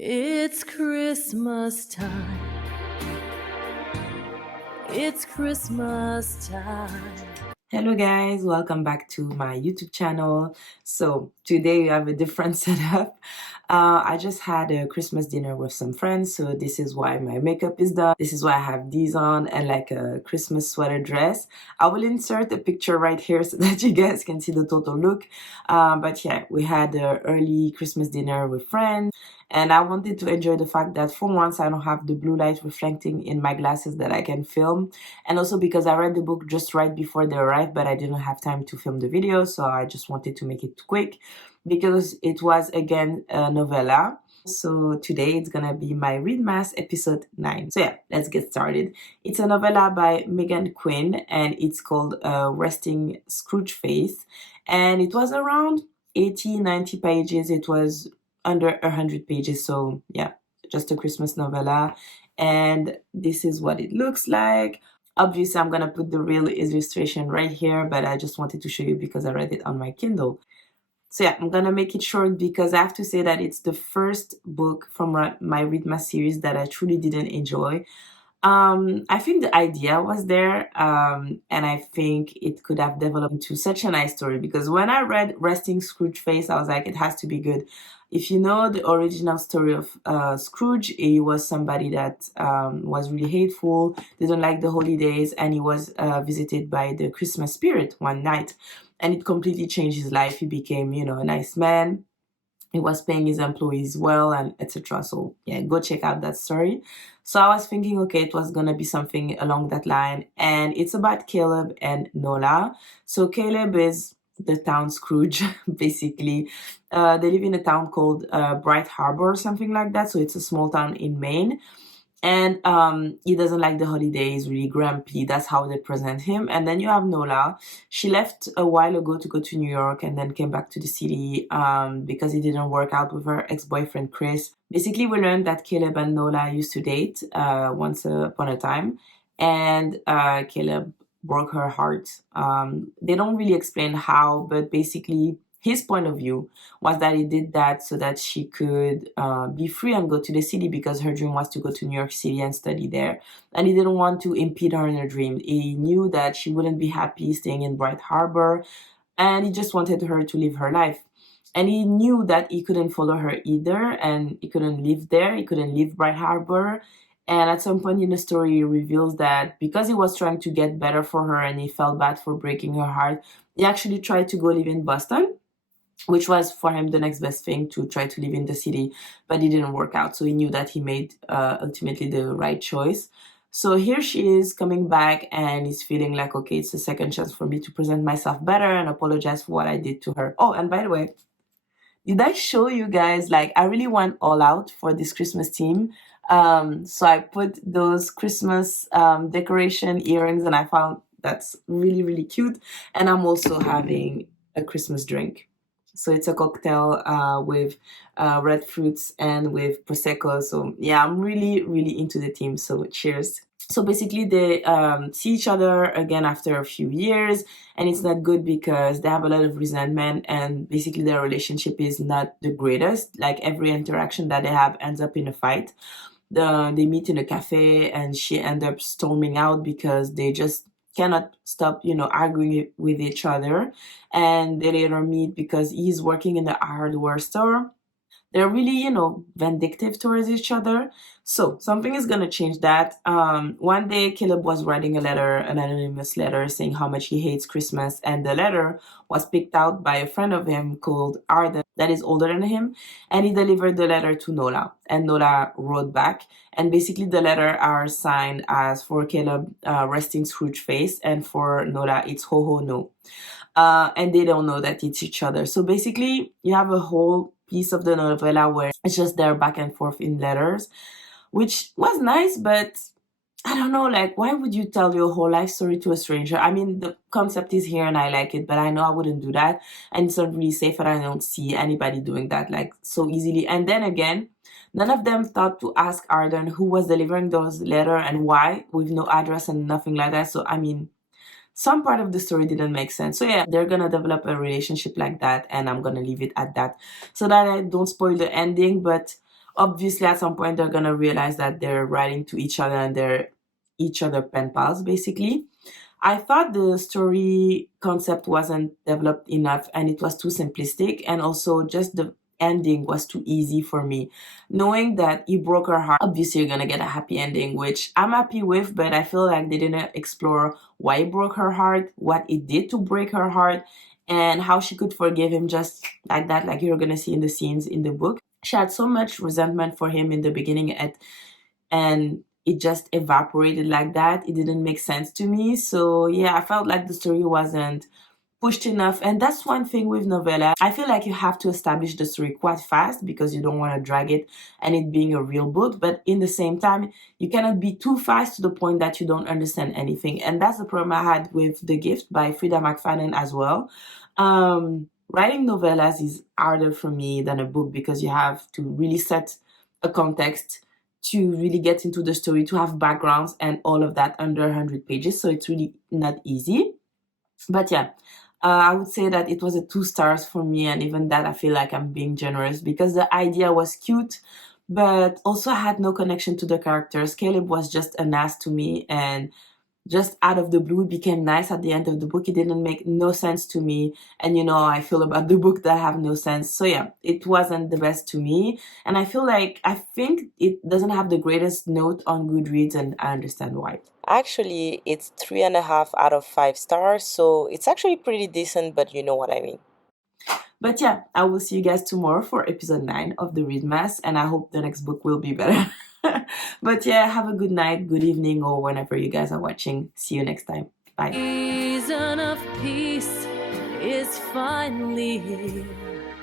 It's Christmas time. It's Christmas time. Hello guys, welcome back to my YouTube channel. So today we have a different setup. I just had a Christmas dinner with some friends, so this is why my makeup is done. This is why I have these on and like a Christmas sweater dress. I will insert a picture right here so that you guys can see the total look. But yeah, we had an early Christmas dinner with friends. And I wanted to enjoy the fact that for once I don't have the blue light reflecting in my glasses that I can film. And also because I read the book just right before they arrived, but I didn't have time to film the video, so I just wanted to make it quick because it was again a novella. So today it's gonna be my Readmas episode 9. So yeah, let's get started. It's a novella by Meghan Quinn and it's called Resting Scrooge Face. And it was around 80-90 pages. It was under 100 pages, so yeah, just a Christmas novella. And this is what it looks like. Obviously, I'm gonna put the real illustration right here, but I just wanted to show you because I read it on my Kindle. So yeah, I'm gonna make it short because I have to say that it's the first book from my Readmas series that I truly didn't enjoy. I think the idea was there, and I think it could have developed into such a nice story because when I read Resting Scrooge Face, I was like, it has to be good. If you know the original story of Scrooge, he was somebody that was really hateful, didn't like the holidays, and he was visited by the Christmas spirit one night, and it completely changed his life. He became, a nice man. He was paying his employees well and etc. So yeah, go check out that story. So I was thinking, okay, it was gonna be something along that line, and it's about Caleb and Nola. So Caleb is the town Scrooge, basically. They live in a town called Bright Harbor or something like that. So it's a small town in Maine. And he doesn't like the holidays, really grumpy. That's how they present him. And then you have Nola. She left a while ago to go to New York and then came back to the city because it didn't work out with her ex-boyfriend Chris. Basically, we learned that Caleb and Nola used to date once upon a time, and Caleb broke her heart. They don't really explain how, but basically his point of view was that he did that so that she could be free and go to the city because her dream was to go to New York City and study there. And he didn't want to impede her in her dream. He knew that she wouldn't be happy staying in Bright Harbor, and he just wanted her to live her life. And he knew that he couldn't follow her either, and he couldn't live there. He couldn't leave Bright Harbor. And at some point in the story, he reveals that because he was trying to get better for her and he felt bad for breaking her heart, he actually tried to go live in Boston, which was for him the next best thing, to try to live in the city, but it didn't work out. So he knew that he made ultimately the right choice. So here she is coming back and he's feeling like, okay, it's a second chance for me to present myself better and apologize for what I did to her. Oh, and by the way, did I show you guys, like, I really went all out for this Christmas theme. So I put those Christmas decoration earrings and I found that's really, really cute. And I'm also having a Christmas drink. So it's a cocktail with red fruits and with Prosecco. So yeah, I'm really, really into the theme. So cheers. So basically they see each other again after a few years, and it's not good because they have a lot of resentment and basically their relationship is not the greatest. Like every interaction that they have ends up in a fight. They meet in a cafe and she ends up storming out because they just cannot stop, arguing with each other. And they later meet because he's working in the hardware store. They're really, vindictive towards each other. So something is going to change that. One day, Caleb was writing an anonymous letter saying how much he hates Christmas. And the letter was picked out by a friend of him called Arden that is older than him. And he delivered the letter to Nola. And Nola wrote back. And basically the letter are signed as for Caleb, Resting Scrooge Face. And for Nola, it's Ho Ho No. And they don't know that it's each other. So basically, you have a whole piece of the novella where it's just their back and forth in letters, which was nice, but I don't know, like, why would you tell your whole life story to a stranger? I mean, the concept is here and I like it, but I know I wouldn't do that, and it's not really safe, and I don't see anybody doing that, like, so easily. And then again, none of them thought to ask Arden who was delivering those letters and why, with no address and nothing like that. So, I mean, some part of the story didn't make sense. So yeah, they're gonna develop a relationship like that, and I'm gonna leave it at that so that I don't spoil the ending. But Obviously, at some point, they're gonna realize that they're writing to each other and they're each other pen pals, basically. I thought the story concept wasn't developed enough and it was too simplistic, and also just the ending was too easy for me. Knowing that he broke her heart, obviously you're gonna get a happy ending, which I'm happy with, but I feel like they didn't explore why he broke her heart, what it did to break her heart, and how she could forgive him just like that, like you're gonna see in the scenes in the book. She had so much resentment for him in the beginning, and it just evaporated like that. It didn't make sense to me. So yeah, I felt like the story wasn't pushed enough. And that's one thing with novella. I feel like you have to establish the story quite fast because you don't want to drag it and it being a real book. But in the same time, you cannot be too fast to the point that you don't understand anything. And that's the problem I had with The Gift by Frida McFadden as well. Writing novellas is harder for me than a book because you have to really set a context to really get into the story, to have backgrounds and all of that under 100 pages. So it's really not easy. But yeah, I would say that it was a 2 stars for me, and even that I feel like I'm being generous because the idea was cute, but also had no connection to the characters. Caleb was just an ass to me, and just out of the blue it became nice at the end of the book. It didn't make no sense to me, and you know how I feel about the book that have no sense. So yeah, it wasn't the best to me, and I think it doesn't have the greatest note on Goodreads, and I understand why. Actually, it's 3.5 out of 5 stars, so it's actually pretty decent, but you know what I mean. But yeah, I will see you guys tomorrow for episode 9 of the Readmas, and I hope the next book will be better. But yeah, have a good night, good evening, or whenever you guys are watching. See you next time. Bye. Season of peace is finally here.